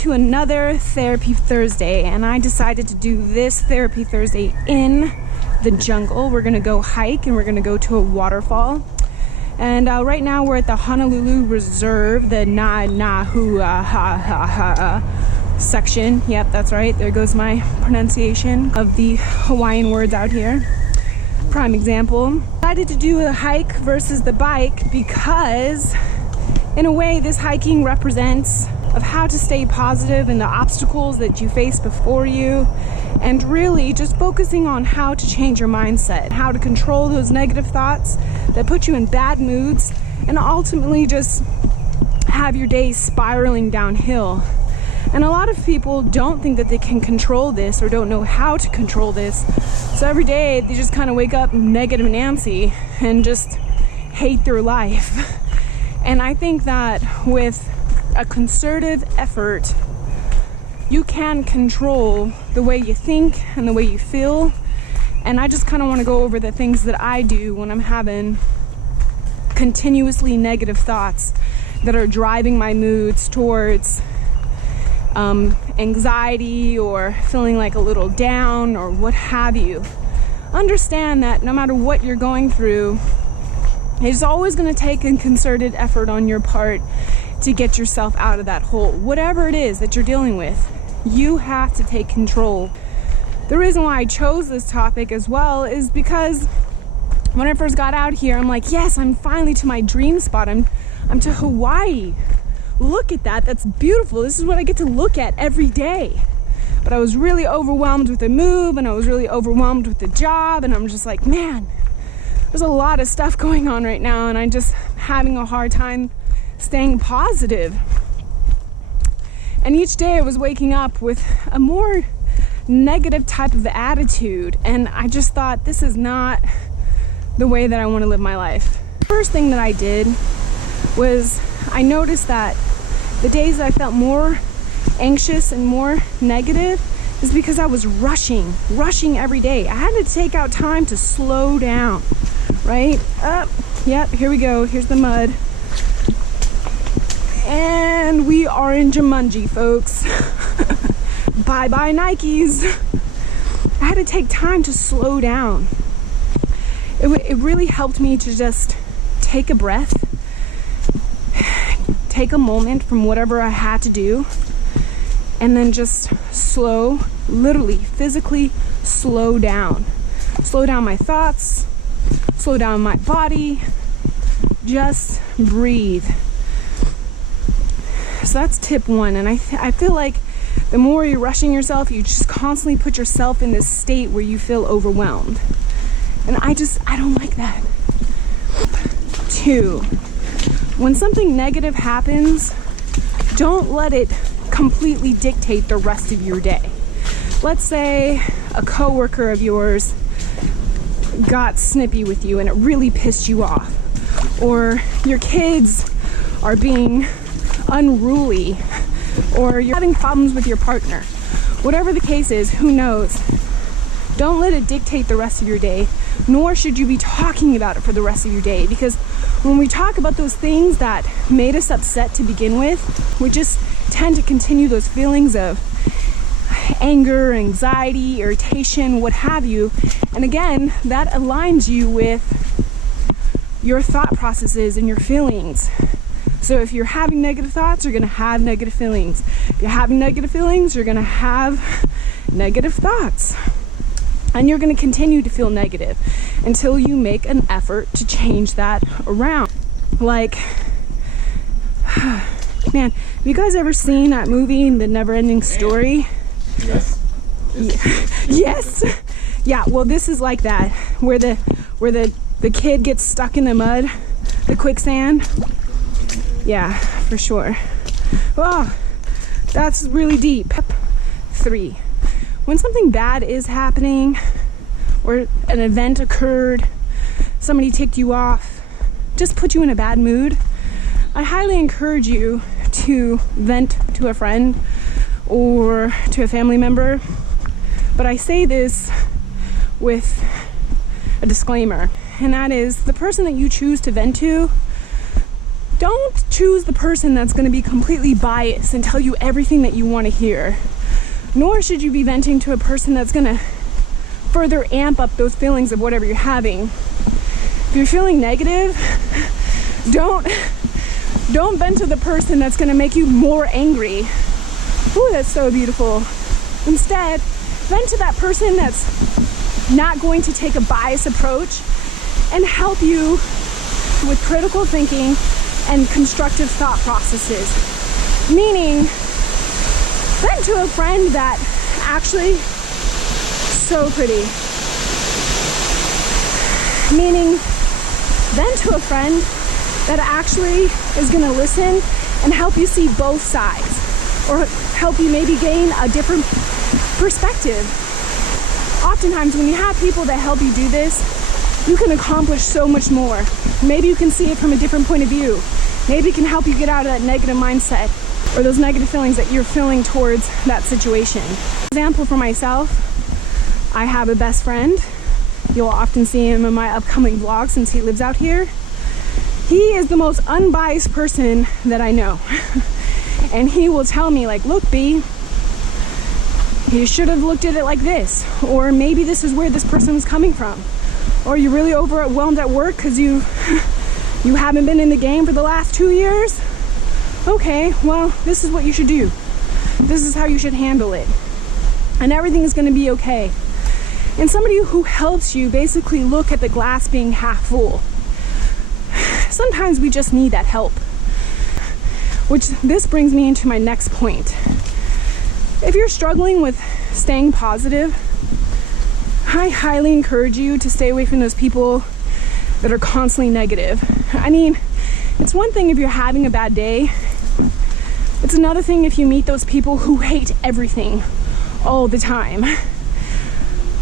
to another Therapy Thursday, and I decided to do this Therapy Thursday in the jungle. We're gonna go hike and we're gonna go to a waterfall. And right now we're at the Honolulu Reserve, the section. Yep, that's right. There goes my pronunciation of the Hawaiian words out here. Prime example. I decided to do a hike versus the bike because in a way this hiking represents of how to stay positive and the obstacles that you face before you, and really just focusing on how to change your mindset, how to control those negative thoughts that put you in bad moods, and ultimately just have your day spiraling downhill. And a lot of people don't think that they can control this or don't know how to control this. So every day they just kind of wake up negative Nancy and just hate their life. And I think that with a concerted effort, you can control the way you think and the way you feel. And I just kind of want to go over the things that I do when I'm having continuously negative thoughts that are driving my moods towards anxiety or feeling like a little down or what have you. Understand that no matter what you're going through, it's always going to take a concerted effort on your part to get yourself out of that hole. Whatever it is that you're dealing with, you have to take control. The reason why I chose this topic as well is because when I first got out here, I'm like, yes, I'm finally to my dream spot. I'm to Hawaii. Look at that. That's beautiful. This is what I get to look at every day. But I was really overwhelmed with the move, and I was really overwhelmed with the job, and I'm just like, man, there's a lot of stuff going on right now, and I'm just having a hard time staying positive. And each day I was waking up with a more negative type of attitude, and I just thought, this is not the way that I want to live my life. First thing that I did was I noticed that the days that I felt more anxious and more negative is because I was rushing every day. I had to take out time to slow down, right? Yep, here we go. Here's the mud. And we are in Jumanji, folks. Bye-bye Nikes. I had to take time to slow down. It really helped me to just take a breath, take a moment from whatever I had to do, and then just literally, physically slow down. Slow down my thoughts, slow down my body, just breathe. So that's tip one. And I feel like the more you're rushing yourself, you just constantly put yourself in this state where you feel overwhelmed. And I don't like that. 2, when something negative happens, don't let it completely dictate the rest of your day. Let's say a coworker of yours got snippy with you and it really pissed you off. Or your kids are being unruly, or you're having problems with your partner. Whatever the case is, who knows? Don't let it dictate the rest of your day, nor should you be talking about it for the rest of your day, because when we talk about those things that made us upset to begin with, we just tend to continue those feelings of anger, anxiety, irritation, what have you. And again, that aligns you with your thought processes and your feelings. So if you're having negative thoughts, you're going to have negative feelings. If you're having negative feelings, you're going to have negative thoughts. And you're going to continue to feel negative until you make an effort to change that around. Like, man, have you guys ever seen that movie, The Never-Ending Story? Yes. Yes. Yeah, well, this is like that, where the kid gets stuck in the mud, the quicksand. Yeah, for sure. Oh, that's really deep. 3, when something bad is happening, or an event occurred, somebody ticked you off, just put you in a bad mood, I highly encourage you to vent to a friend or to a family member. But I say this with a disclaimer, and that is, the person that you choose to vent to, Don't choose the person that's going to be completely biased and tell you everything that you want to hear. Nor should you be venting to a person that's going to further amp up those feelings of whatever you're having. If you're feeling negative, don't vent to the person that's going to make you more angry. Ooh, that's so beautiful. Instead, vent to that person that's not going to take a biased approach and help you with critical thinking and constructive thought processes. Meaning, vent to a friend that actually, so pretty. Meaning, vent to a friend that actually is gonna listen and help you see both sides, or help you maybe gain a different perspective. Oftentimes when you have people that help you do this, you can accomplish so much more. Maybe you can see it from a different point of view. Maybe it can help you get out of that negative mindset or those negative feelings that you're feeling towards that situation. Example for myself, I have a best friend. You'll often see him in my upcoming vlog since he lives out here. He is the most unbiased person that I know. And he will tell me like, look, B, you should have looked at it like this. Or maybe this is where this person was coming from. Or you're really overwhelmed at work because you haven't been in the game for the last 2 years. Okay, well, this is what you should do. This is how you should handle it. And everything is going to be okay. And somebody who helps you basically look at the glass being half full. Sometimes we just need that help. Which this brings me into my next point. If you're struggling with staying positive, I highly encourage you to stay away from those people that are constantly negative. I mean, it's one thing if you're having a bad day. It's another thing if you meet those people who hate everything all the time.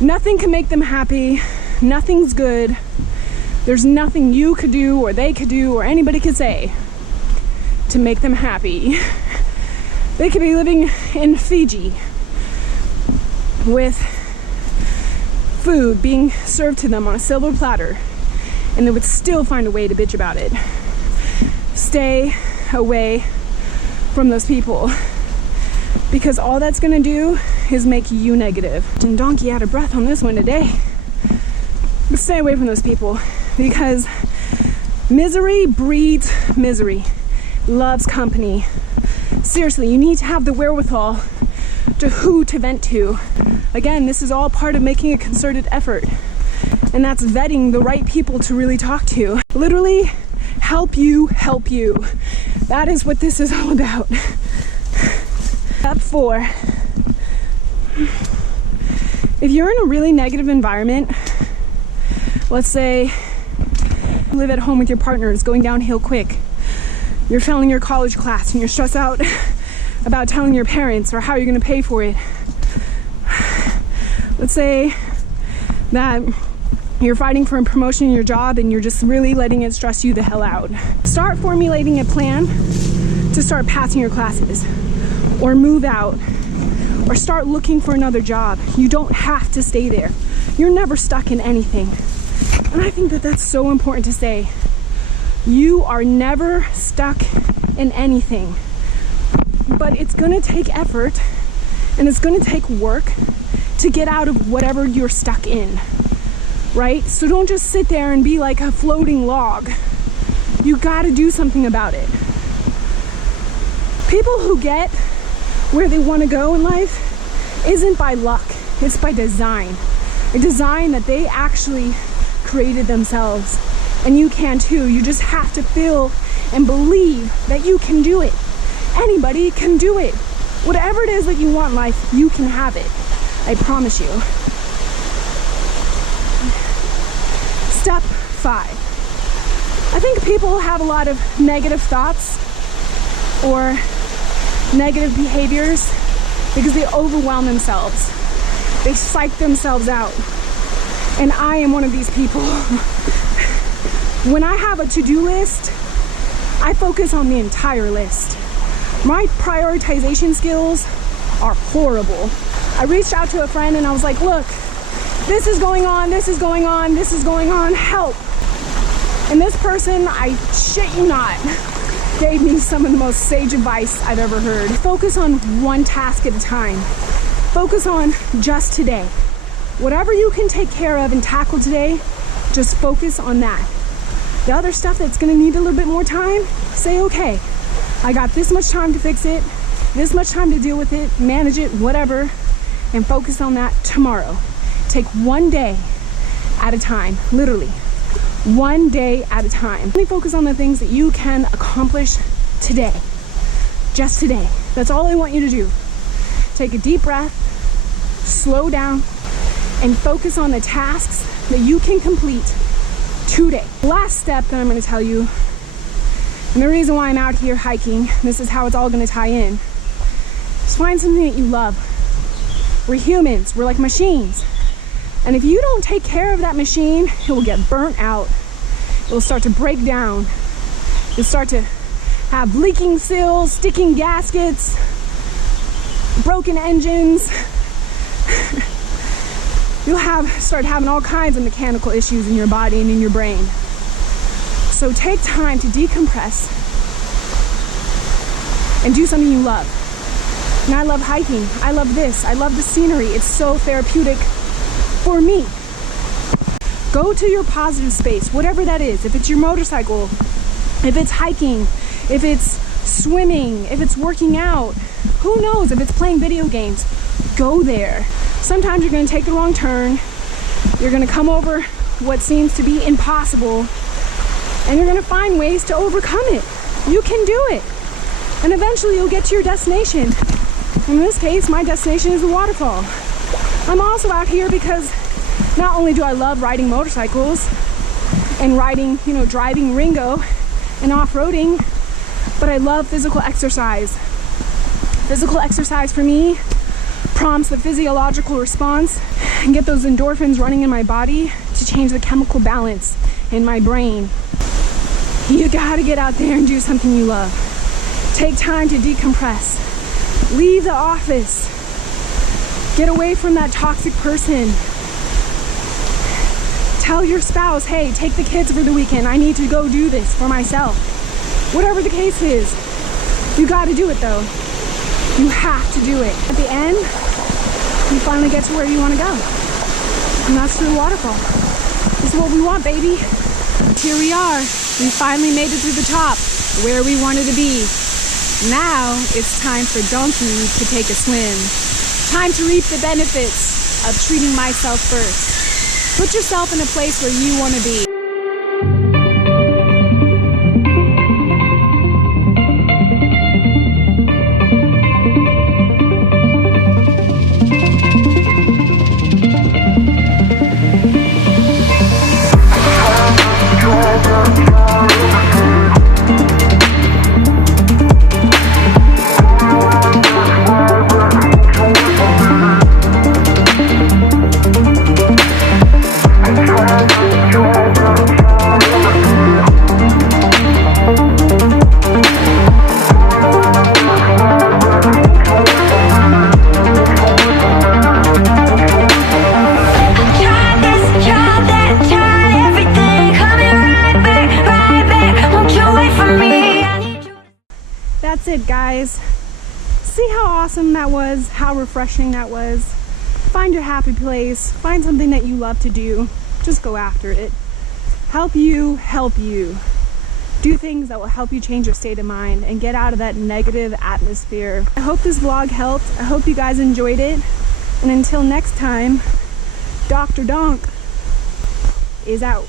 Nothing can make them happy. Nothing's good. There's nothing you could do or they could do or anybody could say to make them happy. They could be living in Fiji with food being served to them on a silver platter, and they would still find a way to bitch about it. Stay away from those people, because all that's gonna do is make you negative. And Donkey out of breath on this one today. But stay away from those people, because misery breeds misery, loves company. Seriously, you need to have the wherewithal to who to vent to. Again, this is all part of making a concerted effort, and that's vetting the right people to really talk to. Literally, help you help you. That is what this is all about. Step 4. If you're in a really negative environment, let's say you live at home with your partner, it's going downhill quick. You're failing your college class and you're stressed out about telling your parents or how you're going to pay for it. Let's say that you're fighting for a promotion in your job and you're just really letting it stress you the hell out. Start formulating a plan to start passing your classes, or move out, or start looking for another job. You don't have to stay there. You're never stuck in anything. And I think that that's so important to say. You are never stuck in anything, but it's gonna take effort and it's gonna take work to get out of whatever you're stuck in, right? So don't just sit there and be like a floating log. You gotta do something about it. People who get where they wanna go in life isn't by luck, it's by design. A design that they actually created themselves. And you can too. You just have to feel and believe that you can do it. Anybody can do it. Whatever it is that you want in life, you can have it. I promise you. Step 5. I think people have a lot of negative thoughts or negative behaviors because they overwhelm themselves. They psych themselves out. And I am one of these people. When I have a to-do list, I focus on the entire list. My prioritization skills are horrible. I reached out to a friend and I was like, look, this is going on, this is going on, this is going on, help. And this person, I shit you not, gave me some of the most sage advice I've ever heard. Focus on one task at a time. Focus on just today. Whatever you can take care of and tackle today, just focus on that. The other stuff that's gonna need a little bit more time, say, okay, I got this much time to fix it, this much time to deal with it, manage it, whatever, and focus on that tomorrow. Take one day at a time, literally. One day at a time. Only focus on the things that you can accomplish today. Just today. That's all I want you to do. Take a deep breath, slow down, and focus on the tasks that you can complete today. Last step that I'm going to tell you, and the reason why I'm out here hiking, this is how it's all going to tie in, is find something that you love. We're humans, we're like machines. And if you don't take care of that machine, it will get burnt out. It will start to break down. You'll start to have leaking seals, sticking gaskets, broken engines. You'll start having all kinds of mechanical issues in your body and in your brain. So take time to decompress and do something you love. And I love hiking. I love this. I love the scenery. It's so therapeutic for me. Go to your positive space, whatever that is. If it's your motorcycle, if it's hiking, if it's swimming, if it's working out, who knows, if it's playing video games, go there. Sometimes you're going to take the wrong turn. You're going to come over what seems to be impossible, and you're going to find ways to overcome it. You can do it. And eventually you'll get to your destination. In this case, my destination is the waterfall. I'm also out here because not only do I love riding motorcycles and riding, driving Ringo and off-roading, but I love physical exercise. Physical exercise for me prompts the physiological response and get those endorphins running in my body to change the chemical balance in my brain. You gotta get out there and do something you love. Take time to decompress. Leave the office. Get away from that toxic person. Tell your spouse, hey, take the kids for the weekend. I need to go do this for myself. Whatever the case is, you gotta do it though. You have to do it. At the end, you finally get to where you wanna go. And that's through the waterfall. This is what we want, baby. Here we are. We finally made it to the top, where we wanted to be. Now it's time for Donkey to take a swim. Time to reap the benefits of treating myself first. Put yourself in a place where you want to be. That's it, guys. See how awesome that was, how refreshing that was. Find your happy place, find something that you love to do, just go after it. Help you do things that will help you change your state of mind and get out of that negative atmosphere. I hope this vlog helped. I hope you guys enjoyed it, and until next time, Dr. Donk is out.